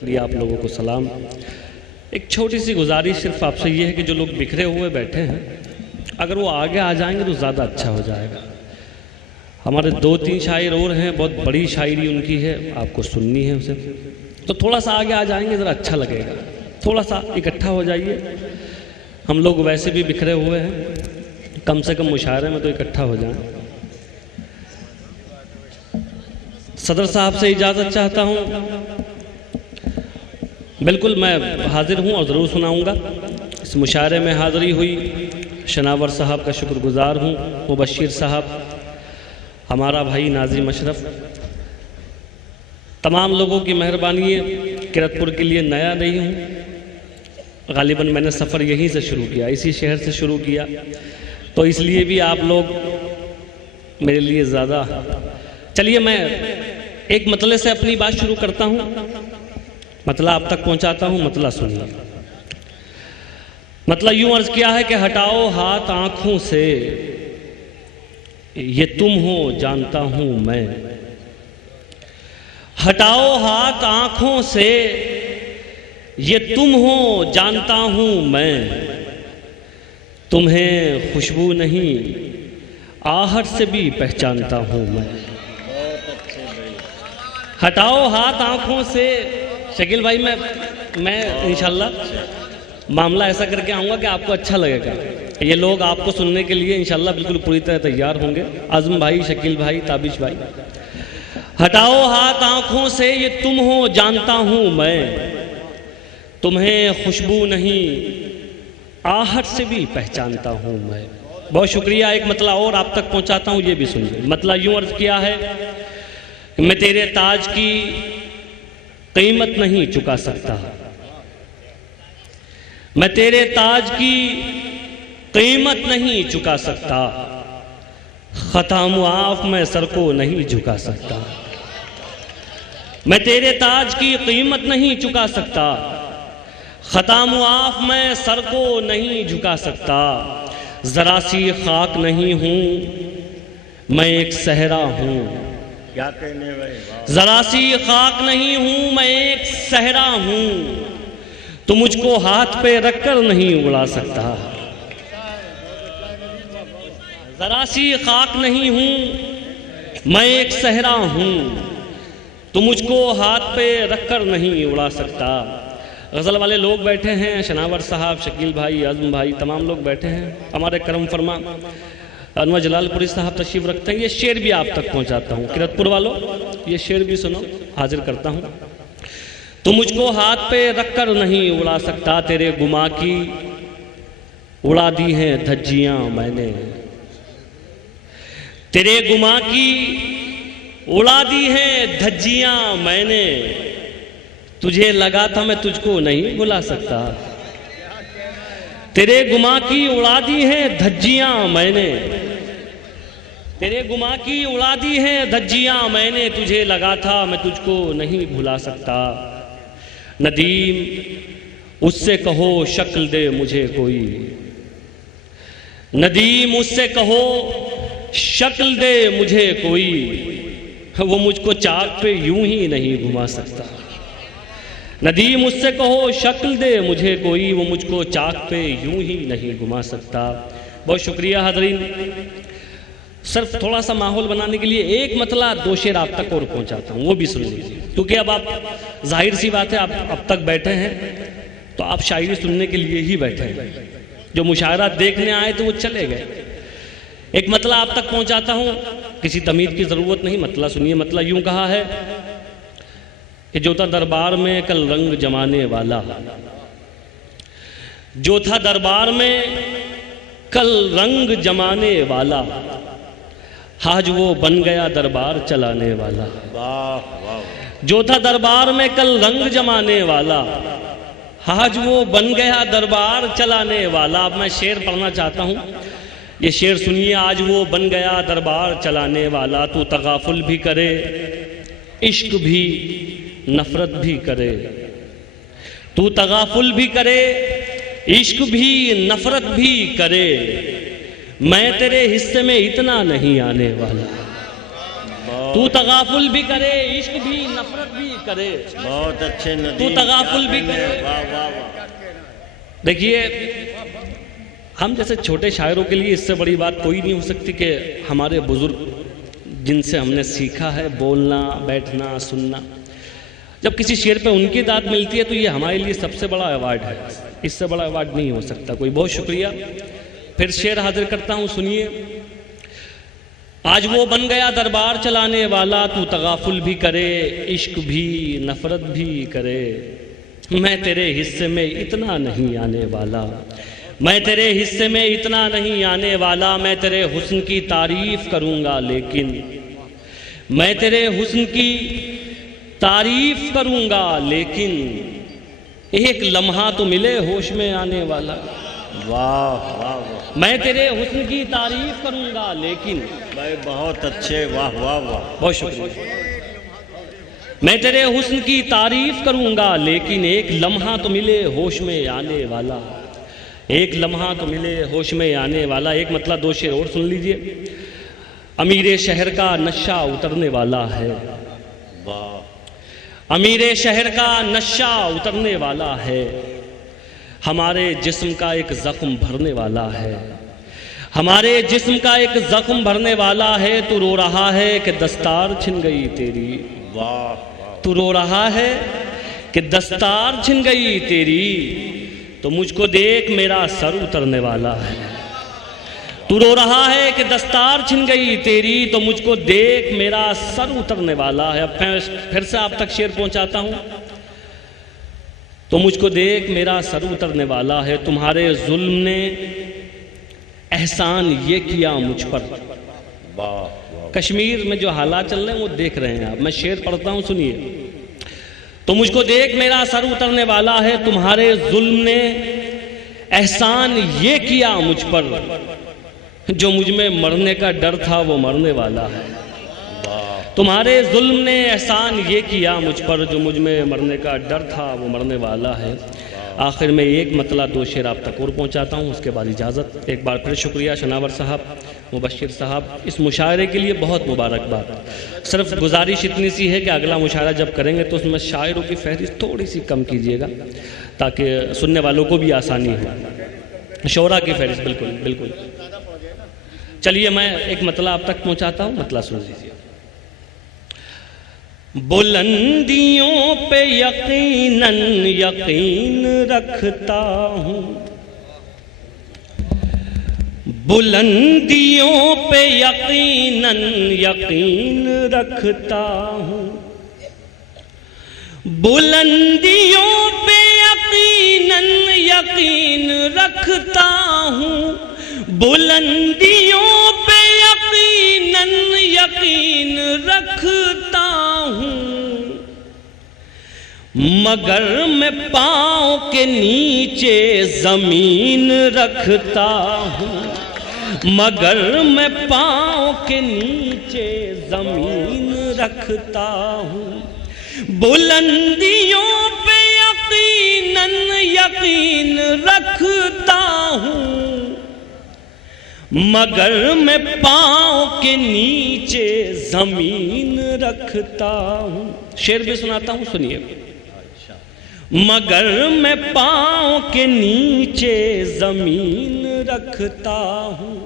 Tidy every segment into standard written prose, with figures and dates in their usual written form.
लिए आप लोगों को सलाम। एक छोटी सी गुजारिश सिर्फ आपसे ये है कि जो लोग बिखरे हुए बैठे हैं, अगर वो आगे आ जाएंगे तो ज़्यादा अच्छा हो जाएगा। हमारे 2-3 शायर और हैं, बहुत बड़ी शायरी उनकी है, आपको सुननी है उसे, तो थोड़ा सा आगे आ जाएंगे ज़रा अच्छा लगेगा। थोड़ा सा इकट्ठा हो जाइए। हम लोग वैसे भी बिखरे हुए हैं, कम से कम मुशायरे में तो इकट्ठा हो जाएं। सदर साहब से इजाज़त चाहता हूँ। बिल्कुल मैं हाजिर हूँ और ज़रूर सुनाऊँगा। इस मुशायरे में हाज़िरी हुई शनावर साहब का शुक्रगुज़ार हूँ, मुबश्शिर साहब, हमारा भाई नाज़िम अशरफ, तमाम लोगों की मेहरबानी है। किरतपुर के लिए नया नहीं हूँ, गालिबन मैंने सफ़र यहीं से शुरू किया, इसी शहर से शुरू किया, तो इसलिए भी आप लोग मेरे लिए ज़्यादा। चलिए मैं एक मतले से अपनी बात शुरू करता हूँ, मतला आप तक पहुँचाता हूँ, मतला सुनिए। मतला यूँ अर्ज़ किया है कि हटाओ हाथ आँखों से, ये तुम हो जानता हूँ मैं। हटाओ हाथ आँखों से, ये तुम हो जानता हूँ मैं। तुम्हें खुशबू नहीं आहट से भी पहचानता हूँ मैं। हटाओ हाथ आँखों से। शकील भाई मैं इंशाल्लाह मामला ऐसा करके आऊँगा कि आपको अच्छा लगेगा। ये लोग आपको सुनने के लिए इंशाल्लाह बिल्कुल पूरी तरह तैयार होंगे। आज़म भाई, शकील भाई, ताबिश भाई। हटाओ हाथ आँखों से, ये तुम हो जानता हूँ मैं। तुम्हें खुशबू नहीं आहट से भी पहचानता हूँ मैं। बहुत शुक्रिया। एक मतला और आप तक पहुँचाता हूँ, ये भी सुनिए। मतला यूँ अर्ज़ किया है, मैं तेरे ताज की कीमत नहीं चुका सकता, मैं तेरे ताज की कीमत नहीं चुका सकता, खता मुआफ मैं सर को नहीं झुका सकता। मैं तेरे ताज की कीमत नहीं चुका सकता, खता मुआफ मैं सर को नहीं झुका सकता। जरा सी खाक नहीं हूँ मैं एक सहरा हूँ, क्या कहने भाई। जरा सी खाक नहीं हूँ मैं एक सहरा हूँ, तो मुझको हाथ पे रखकर नहीं उड़ा सकता। जरा सी खाक नहीं हूँ मैं एक सहरा हूँ, तो मुझको हाथ पे रखकर नहीं उड़ा सकता। गज़ल वाले लोग बैठे हैं, शनावर साहब, शकील भाई, आज़म भाई, तमाम लोग बैठे हैं। हमारे करम फरमा अनवर जलालपुरी साहब तशरीफ़ रखते हैं। ये शेर भी आप तक पहुंचाता हूँ। किरतपुर वालों, ये शेर भी सुनो, हाजिर करता हूँ। तो मुझको हाथ पे रखकर नहीं उड़ा सकता, तेरे गुमा की उड़ा दी हैं धज्जियाँ मैंने। तेरे गुमा की उड़ा दी हैं धज्जियाँ मैंने, तुझे लगा था मैं तुझको नहीं भुला सकता। तेरे गुमा की उड़ा दी हैं धज्जियाँ मैंने, तेरे गुमा की उड़ा दी हैं धज्जियाँ मैंने, तुझे लगा था मैं तुझको नहीं भुला सकता। नदीम उससे कहो शक्ल दे मुझे कोई, नदीम उससे कहो शक्ल दे मुझे कोई, वो मुझको चाक पे यूं ही नहीं घुमा सकता। नदीम उससे कहो शक्ल दे मुझे कोई, वो मुझको चाक पे यूं ही नहीं घुमा सकता। बहुत शुक्रिया हाज़रीन। सिर्फ थोड़ा सा माहौल बनाने के लिए एक मतला 2 शेर आप तक और पहुंचाता हूँ, वो भी सुन लीजिए। क्योंकि अब आप, जाहिर सी बात है, आप अब तक बैठे हैं तो आप शायरी सुनने के लिए ही बैठे हैं। जो मुशायरा देखने आए तो वो चले गए। एक मतला आप तक पहुँचाता हूँ, किसी तमीज़ की ज़रूरत नहीं। मतला सुनिए। मतला यूँ कहा है कि जो था दरबार में कल रंग जमाने वाला, जो था दरबार में कल रंग जमाने वाला, आज वो बन गया दरबार चलाने वाला। वाह वाह। जो था दरबार में कल रंग जमाने वाला, आज वो बन गया दरबार चलाने वाला। अब मैं शेर पढ़ना चाहता हूँ, ये शेर सुनिए। आज वो बन गया दरबार चलाने वाला, तू तगाफुल भी करे इश्क भी नफरत भी करे, तू तगाफुल भी करे इश्क भी नफरत भी करे, मैं तेरे हिस्से में इतना नहीं आने वाला। तू तगाफुल भी करे, इश्क भी नफरत भी करे। बहुत अच्छे नदीम, तू तगाफुल क्या भी कहने, करे। वाह वाह वाह। देखिए, हम जैसे छोटे शायरों के लिए इससे बड़ी बात कोई नहीं हो सकती कि हमारे बुजुर्ग जिनसे हमने सीखा है बोलना, बैठना, सुनना, जब किसी शेर पे उनकी दाद मिलती है तो ये हमारे लिए सबसे बड़ा अवार्ड है। इससे बड़ा अवार्ड नहीं हो सकता कोई। बहुत शुक्रिया। फिर शेर हाजिर करता हूँ, सुनिए। आज वो बन गया दरबार चलाने वाला, तू तगाफुल भी करे, इश्क भी नफरत भी करे। मैं तेरे हिस्से में इतना नहीं आने वाला, मैं तेरे हिस्से में इतना नहीं आने वाला। मैं तेरे हुस्न की तारीफ करूँगा लेकिन, मैं तेरे हुस्न की तारीफ करूँगा लेकिन, एक लम्हा तो मिले होश में आने वाला। वाह वाह वाह। मैं तेरे हुस्न की तारीफ करूँगा लेकिन। भाई बहुत अच्छे, वाह वाह वाह। बहुत शुक्रिया। मैं तेरे हुस्न की तारीफ करूँगा लेकिन, एक लम्हा तो मिले होश में आने वाला। एक लम्हा तो मिले होश में आने वाला। एक मतलब दो शेर और सुन लीजिए। अमीरे शहर का नशा उतरने वाला है, वाह। अमीरे शहर का नशा उतरने वाला है। हमारे जिस्म का एक जख्म भरने वाला है, हमारे जिस्म का एक जख्म भरने वाला है। तू रो रहा है कि दस्तार छिन गई तेरी, वाह। तू रो रहा है कि दस्तार छिन गई तेरी, तो मुझको देख मेरा सर उतरने वाला है। तू रो रहा है कि दस्तार छिन गई तेरी, तो मुझको देख मेरा सर उतरने वाला है। अब फिर से आप तक शेर पहुंचाता हूं। तो मुझको देख मेरा सर उतरने वाला है। तुम्हारे जुल्म ने एहसान ये किया मुझ पर। वाह। कश्मीर में जो हालात चल रहे हैं वो देख रहे हैं आप। मैं शेर पढ़ता हूँ, सुनिए। तो मुझको देख मेरा सर उतरने वाला है। तुम्हारे जुल्म ने एहसान ये किया मुझ पर, जो मुझ में मरने का डर था वो मरने वाला है। तुम्हारे जुल्म ने एहसान ये किया मुझ पर, जो मुझ में मरने का डर था वो मरने वाला है। आखिर में एक मतला दो शेर आप तक और पहुंचाता हूं, उसके बाद इजाज़त। एक बार फिर शुक्रिया शनावर साहब, मुबश्शिर साहब। इस मुशायरे के लिए बहुत मुबारकबाद। सिर्फ गुजारिश इतनी सी है कि अगला मुशायरा जब करेंगे तो उसमें शायरों की फहरिस्त थोड़ी सी कम कीजिएगा, ताकि सुनने वालों को भी आसानी हो। शोरा की फहरिस्त बिल्कुल बिल्कुल। चलिए मैं एक मतला आप तक पहुँचाता हूँ, मतला सुन लीजिए। बुलंदियों पे यकीनन यकीन रखता हूँ, बुलंदियों पे यकीनन यकीन रखता हूँ, बुलंदियों पे यकीनन यकीन रखता हूँ, बुलंदियों पे यकीनन यकीन रखता हूँ। मगर मैं पाँव के नीचे ज़मीन रखता हूँ, मगर मैं पाँव के नीचे ज़मीन रखता हूँ। बुलंदियों पे यकीनन यकीन रखता हूँ, मगर मैं पाँव के नीचे ज़मीन रखता हूँ। शेर भी सुनाता हूँ, सुनिए। मगर मैं पाँव के नीचे ज़मीन रखता हूँ।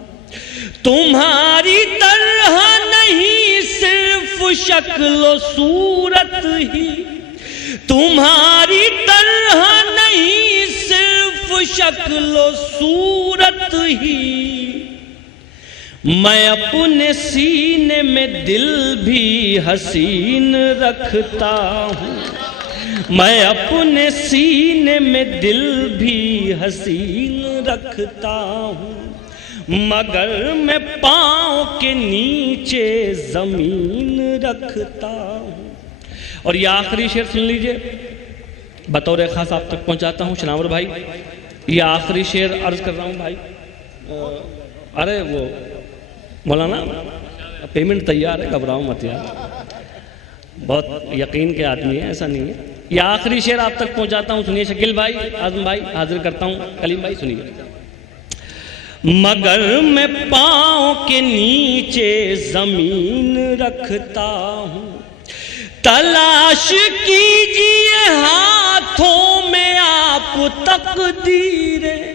तुम्हारी तरह नहीं सिर्फ शक्ल सूरत ही, तुम्हारी तरह नहीं सिर्फ शक्ल सूरत ही, मैं अपने सीने में दिल भी हसीन रखता हूँ, मैं अपने सीने में दिल भी हसीन रखता हूँ। मगर मैं पाँव के नीचे ज़मीन रखता हूँ। और ये आखिरी शेर सुन लीजिए, बतौर ख़ास आप तक पहुँचाता हूँ शनावर भाई। ये आखिरी शेर अर्ज़ कर रहा हूँ भाई। अरे वो मौलाना पेमेंट तैयार है, घबराओ मत यार, बहुत यकीन के आदमी है, ऐसा नहीं है। ये आखिरी शेर आप तक पहुंचाता हूं, सुनिए। शकील भाई, आजम भाई हाजिर करता हूं, कलीम भाई सुनिए। मगर मैं पाँव के नीचे जमीन रखता हूँ। तलाश कीजिए हाथों में आप तकदीरें,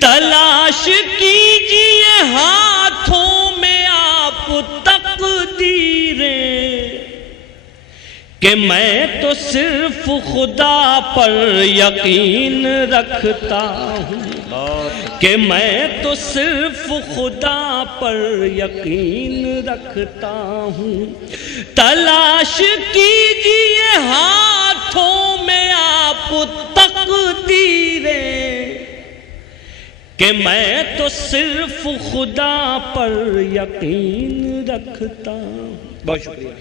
तलाश कीजिए हाथों में आप तकदीरें, कि मैं तो सिर्फ खुदा पर यकीन रखता हूँ, कि मैं तो सिर्फ खुदा पर यकीन रखता हूँ। तलाश कीजिए हाथों में आप तकदीरें, कि मैं तो सिर्फ खुदा पर यकीन रखता हूँ। बहुत शुक्रिया।